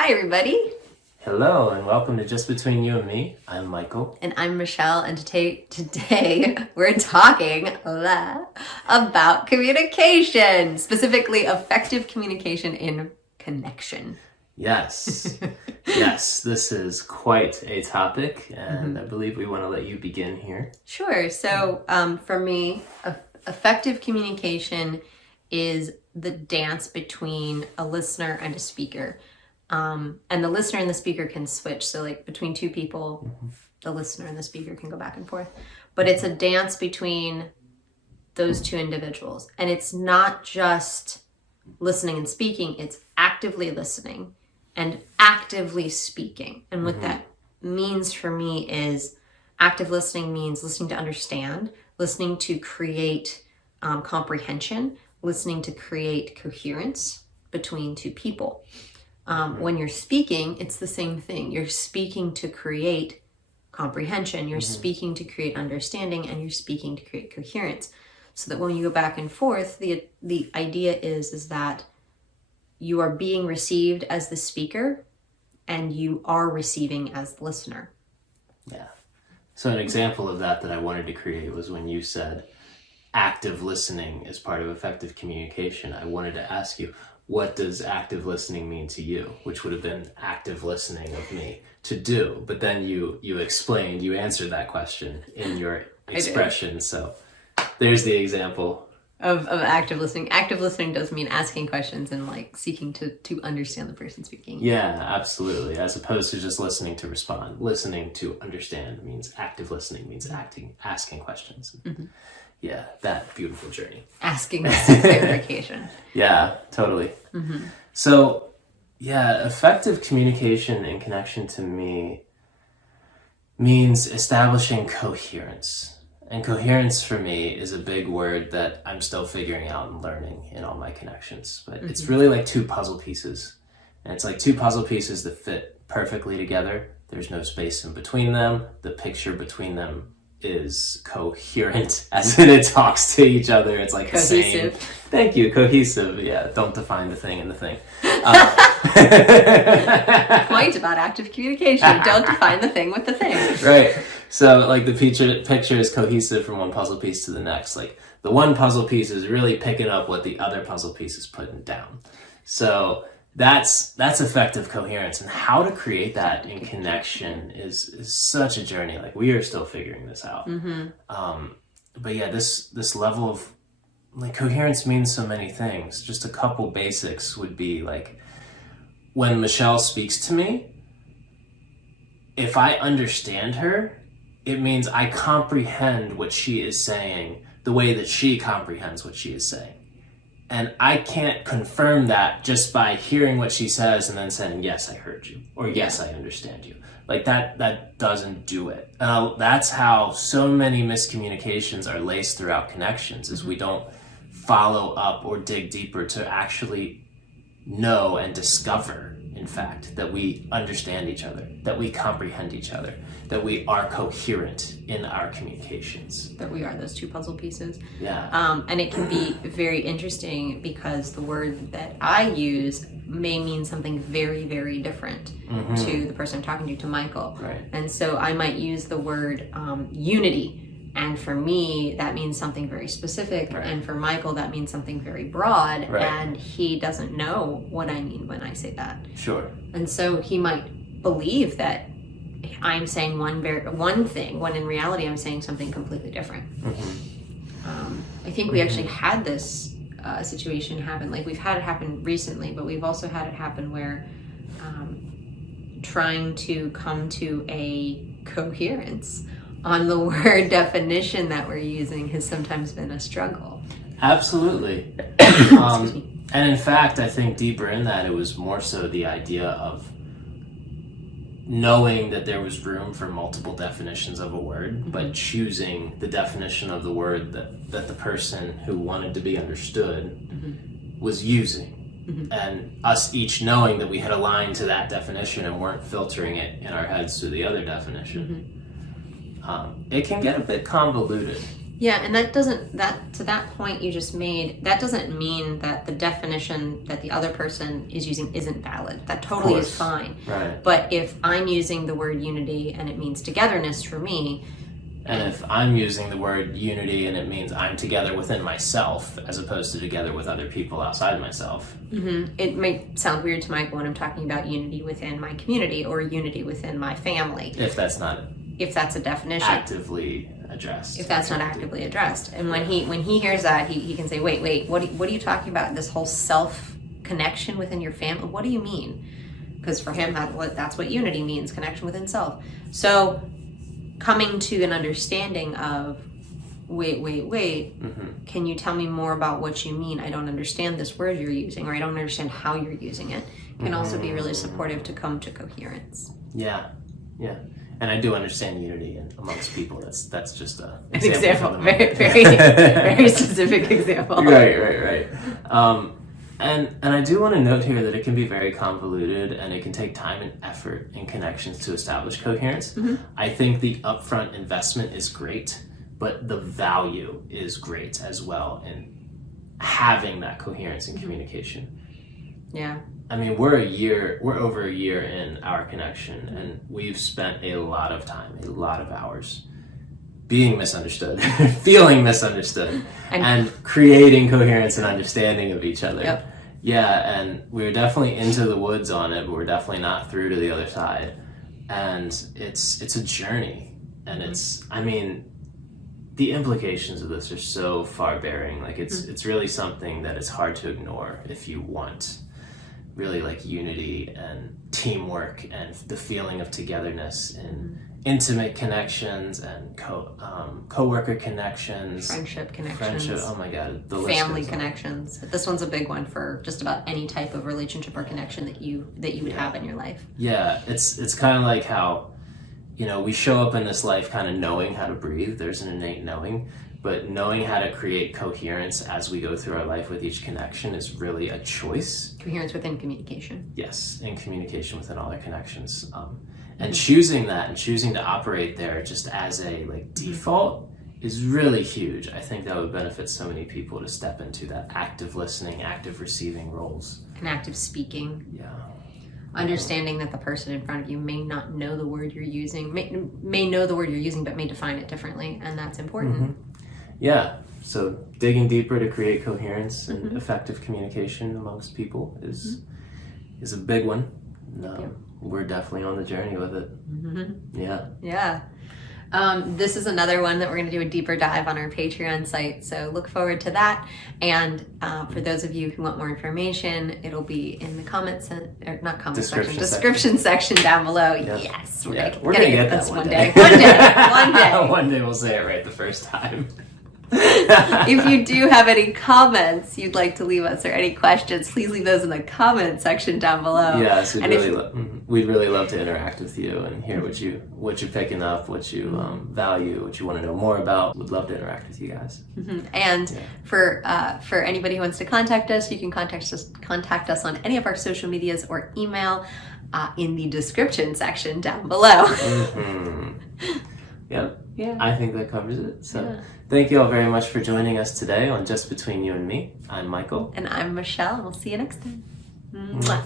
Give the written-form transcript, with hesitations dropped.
Hi, everybody. Hello, and welcome to Just Between You and Me. I'm Michael. And I'm Michelle, and today we're talking about communication, specifically effective communication in connection. Yes. Yes, this is quite a topic, and I believe we want to let you begin here. Sure. So for me, effective communication is the dance between a listener and a speaker. And the listener and the speaker can switch. So like between two people, the listener and the speaker can go back and forth. But it's a dance between those two individuals. And it's not just listening and speaking, it's actively listening and actively speaking. And what that means for me is active listening means listening to understand, listening to create comprehension, listening to create coherence between two people. When you're speaking, it's the same thing. You're speaking to create comprehension, you're speaking to create understanding, and you're speaking to create coherence. So that when you go back and forth, the idea is that you are being received as the speaker and you are receiving as the listener. Yeah. So an example of that I wanted to create was when you said active listening is part of effective communication. I wanted to ask you, what does active listening mean to you? Which would have been active listening of me to do. But then you explained, you answered that question in your expression. So there's the example. Of active listening. Active listening does mean asking questions and like seeking to understand the person speaking. Yeah, absolutely. As opposed to just listening to respond. Listening to understand means active listening means asking questions. Yeah, that beautiful journey. Asking clarification. Yeah, totally. So, yeah, effective communication and connection to me means establishing coherence. And coherence for me is a big word that I'm still figuring out and learning in all my connections. But it's really like two puzzle pieces. And it's like two puzzle pieces that fit perfectly together. There's no space in between them. The picture between them is coherent, as in it talks to each other. It's like cohesive. The same. Thank you, cohesive. Yeah, don't define the thing in the thing. Point about active communication. Don't define the thing with the thing. Right. So like the picture is cohesive from one puzzle piece to the next. Like the one puzzle piece is really picking up what the other puzzle piece is putting down. So that's effective coherence, and how to create that in connection is such a journey. Like we are still figuring this out. But yeah, this level of like coherence means so many things. Just a couple basics would be like when Michelle speaks to me, if I understand her, it means I comprehend what she is saying the way that she comprehends what she is saying. And I can't confirm that just by hearing what she says and then saying, yes, I heard you, or yes, I understand you. Like that doesn't do it. That's how so many miscommunications are laced throughout connections, is we don't follow up or dig deeper to actually know and discover, in fact, that we understand each other, that we comprehend each other, that we are coherent in our communications. That we are those two puzzle pieces. Yeah. And it can be very interesting because the word that I use may mean something very, very different to the person I'm talking to Michael. Right. And so I might use the word unity. And for me, that means something very specific. Right. And for Michael, that means something very broad. Right. And he doesn't know what I mean when I say that. Sure. And so he might believe that I'm saying one thing, when in reality I'm saying something completely different. I think we actually had this situation happen. Like we've had it happen recently, but we've also had it happen where trying to come to a coherence on the word definition that we're using has sometimes been a struggle. Absolutely. And in fact, I think deeper in that, it was more so the idea of knowing that there was room for multiple definitions of a word, but choosing the definition of the word that the person who wanted to be understood was using. And us each knowing that we had aligned to that definition and weren't filtering it in our heads through the other definition. It can get a bit convoluted. Yeah, and to that point you just made, that doesn't mean that the definition that the other person is using isn't valid. That totally is fine. Right. But if I'm using the word unity and it means togetherness for me, and if I'm using the word unity and it means I'm together within myself as opposed to together with other people outside myself. It may sound weird to Michael when I'm talking about unity within my community or unity within my family. If that's a definition. Actively addressed. If that's not actively addressed. And when he hears that, he can say, wait, what are you talking about? This whole self-connection within your family? What do you mean? Because for him, that's what unity means, connection within self. So coming to an understanding of, wait, can you tell me more about what you mean? I don't understand this word you're using, or I don't understand how you're using it. Can also be really supportive to come to coherence. Yeah. And I do understand unity amongst people. That's just an example. Very specific example. Right. And I do want to note here that it can be very convoluted and it can take time and effort and connections to establish coherence. I think the upfront investment is great, but the value is great as well in having that coherence and communication. Yeah. I mean, we're over a year in our connection, and we've spent a lot of time, a lot of hours being misunderstood, feeling misunderstood, and creating coherence and understanding of each other. Yep. Yeah, and we're definitely into the woods on it, but we're definitely not through to the other side. And it's a journey, and the implications of this are so far-bearing. Like it's really something that is hard to ignore if you want really like unity and teamwork and the feeling of togetherness and intimate connections and co-worker connections, friendship connections. Oh my God, the family connections. This one's a big one for just about any type of relationship or connection that you would have in your life. Yeah, it's kind of like how, we show up in this life kind of knowing how to breathe. There's an innate knowing, but knowing how to create coherence as we go through our life with each connection is really a choice. Coherence within communication. Yes, and communication within all our connections. And choosing that and choosing to operate there just as a default is really huge. I think that would benefit so many people to step into that active listening, active receiving roles. And active speaking. Yeah. Understanding that the person in front of you may not know the word you're using, may know the word you're using, but may define it different, and that's important. Yeah, so digging deeper to create coherence and effective communication amongst people is a big one. We're definitely on the journey with it. Yeah. This is another one that we're going to do a deeper dive on our Patreon site, so look forward to that. And for those of you who want more information, it'll be in the description section down below. Yep. Yes, we're gonna get this one day. One day. One day we'll say it right the first time. If you do have any comments you'd like to leave us or any questions, please leave those in the comment section down below. Yes, we'd really love to interact with you and hear what you're picking up, what you value, what you want to know more about. We'd love to interact with you guys. And for anybody who wants to contact us, you can contact us on any of our social medias or email in the description section down below. Yep. Yeah. I think that covers it. So thank you all very much for joining us today on Just Between You and Me. I'm Michael. And I'm Michelle. We'll see you next time. Mwah.